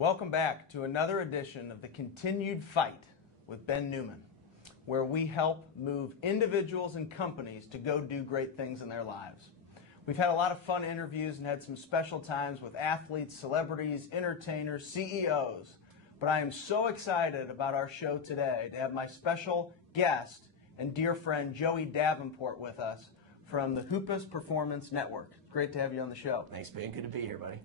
Welcome back to another edition of The Continued Fight with Ben Newman, where we help move individuals and companies to go do great things in their lives. We've had a lot of fun interviews and had some special times with athletes, celebrities, entertainers, CEOs. But I am so excited about our show today to have my special guest and dear friend Joey Davenport with us from the Hoopis Performance Network. Great to have you on the show. Thanks, Ben. Good to be here, buddy.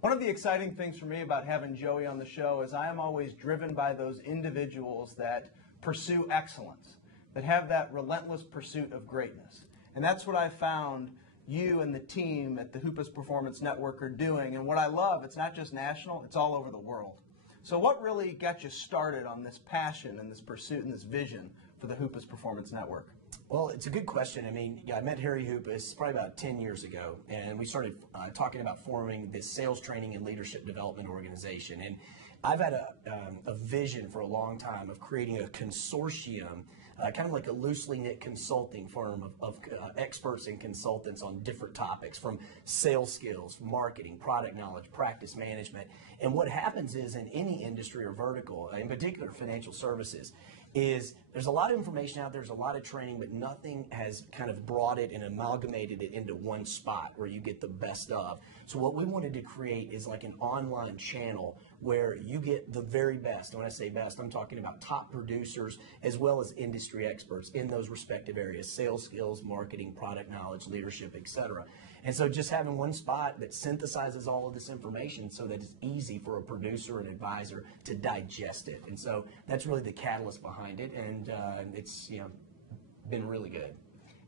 One of the exciting things for me about having Joey on the show is I am always driven by those individuals that pursue excellence, that have that relentless pursuit of greatness. And that's what I found you and the team at the Hoopis Performance Network are doing. And what I love, it's not just national, it's all over the world. So what really got you started on this passion and this pursuit and this vision for the Hoopis Performance Network? Well, it's a good question. I mean, I met Harry Hoopis probably about 10 years ago, and we started talking about forming this sales training and leadership development organization. And I've had a vision for a long time of creating a consortium, kind of like a loosely knit consulting firm of experts and consultants on different topics, from sales skills, marketing, product knowledge, practice management. And what happens is in any industry or vertical, in particular financial services, is there's a lot of information out there, there's a lot of training, but nothing has kind of brought it and amalgamated it into one spot where you get the best of. So what we wanted to create is like an online channel where you get the very best. And when I say best, I'm talking about top producers as well as industry experts in those respective areas: sales skills, marketing, product knowledge, leadership, etc. And so just having one spot that synthesizes all of this information so that it's easy for a producer and advisor to digest it. And so that's really the catalyst behind it, and it's been really good.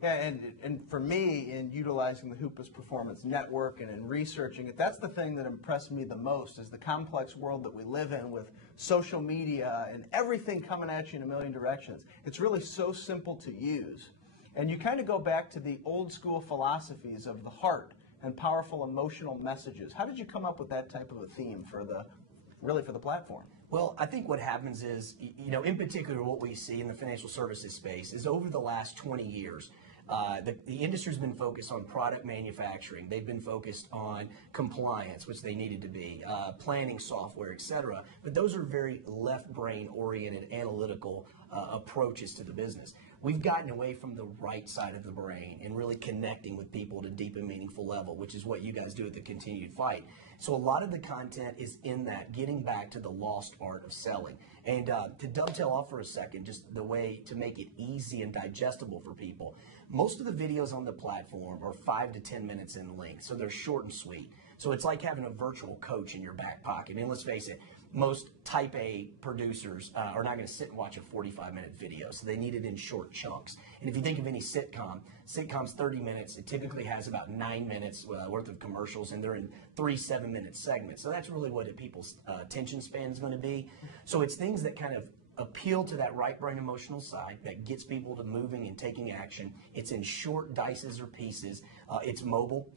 Yeah, and for me, in utilizing the Hoopis Performance Network and in researching it, that's the thing that impressed me the most, is the complex world that we live in with social media and everything coming at you in a million directions. It's really so simple to use. And you kind of go back to the old school philosophies of the heart and powerful emotional messages. How did you come up with that type of a theme for the platform? Well, I think what happens is, in particular what we see in the financial services space is over the last 20 years, the industry's been focused on product manufacturing. They've been focused on compliance, which they needed to be, planning software, etc. But those are very left brain oriented analytical approaches to the business. We've gotten away from the right side of the brain and really connecting with people at a deep and meaningful level, which is what you guys do at the Continued Fight. So a lot of the content is in that, getting back to the lost art of selling. And to dovetail off for a second, just the way to make it easy and digestible for people, most of the videos on the platform are 5 to 10 minutes in length, so they're short and sweet. So it's like having a virtual coach in your back pocket. And let's face it, most type A producers are not going to sit and watch a 45-minute video, so they need it in short chunks. And if you think of any sitcom's 30 minutes. It typically has about 9 minutes worth of commercials, and they're in 3 7-minute segments. So that's really what people's attention span is going to be. So it's things that kind of appeal to that right brain emotional side that gets people to moving and taking action. It's in short dices or pieces. It's mobile,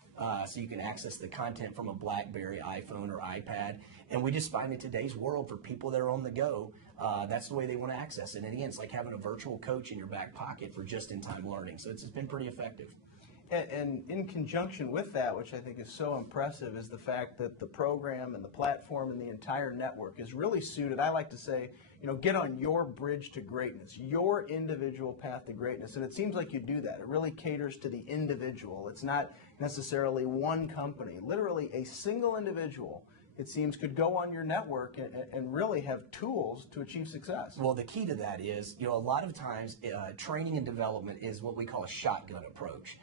so you can access the content from a BlackBerry, iPhone, or iPad. And we just find in today's world, for people that are on the go, that's the way they want to access it. And again, it's like having a virtual coach in your back pocket for just-in-time learning. So it's been pretty effective. And in conjunction with that, which I think is so impressive, is the fact that the program and the platform and the entire network is really suited, I like to say, get on your bridge to greatness, your individual path to greatness. And it seems like you do that. It really caters to the individual. It's not necessarily one company. Literally a single individual, it seems, could go on your network and really have tools to achieve success. Well, the key to that is, a lot of times training and development is what we call a shotgun approach.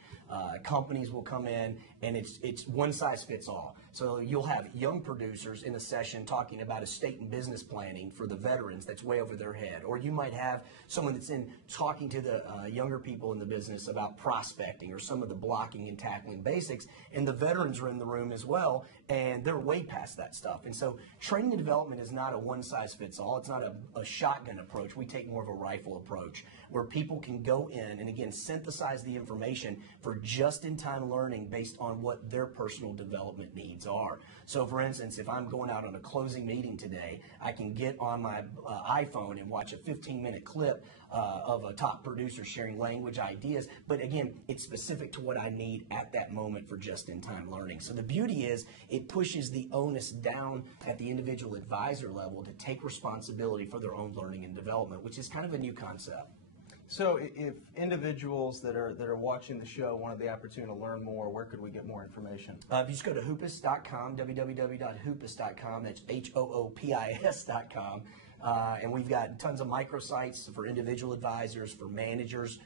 Companies will come in and it's one size fits all. So you'll have young producers in a session talking about estate and business planning for the veterans that's way over their head. Or you might have someone that's in talking to the younger people in the business about prospecting or some of the blocking and tackling basics. And the veterans are in the room as well, and they're way past that stuff. And so training and development is not a one-size-fits-all. It's not a shotgun approach. We take more of a rifle approach where people can go in and, again, synthesize the information for just-in-time learning based on what their personal development needs are. So, for instance, if I'm going out on a closing meeting today, I can get on my iPhone and watch a 15-minute clip of a top producer sharing language ideas. But again, it's specific to what I need at that moment for just-in-time learning. So the beauty is it pushes the onus down at the individual advisor level to take responsibility for their own learning and development, which is kind of a new concept. So if individuals that are watching the show wanted the opportunity to learn more, where could we get more information? If you just go to hoopis.com, www.hoopis.com, that's HOOPIS.com, and we've got tons of microsites for individual advisors, for managers,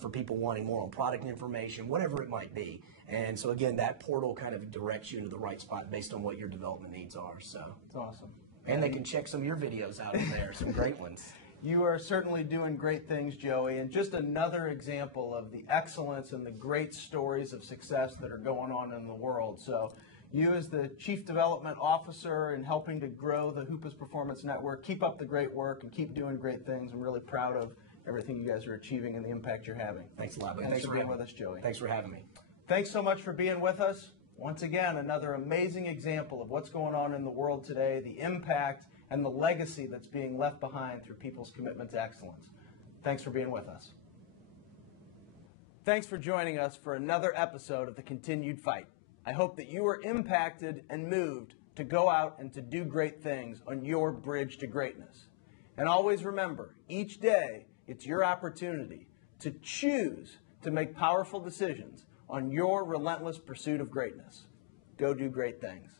for people wanting more on product information, whatever it might be. And so again, that portal kind of directs you into the right spot based on what your development needs are. So it's awesome. And they can check some of your videos out in there, some great ones. You are certainly doing great things, Joey, and just another example of the excellence and the great stories of success that are going on in the world. So you as the Chief Development Officer and helping to grow the Hoopis Performance Network, keep up the great work and keep doing great things. I'm really proud of everything you guys are achieving and the impact you're having. Thanks a lot. Thanks for being with us, Joey. Thanks for having me. Thanks so much for being with us. Once again, another amazing example of what's going on in the world today, the impact and the legacy that's being left behind through people's commitment to excellence. Thanks for being with us. Thanks for joining us for another episode of The Continued Fight. I hope that you were impacted and moved to go out and to do great things on your bridge to greatness. And always remember, each day, it's your opportunity to choose to make powerful decisions on your relentless pursuit of greatness. Go do great things.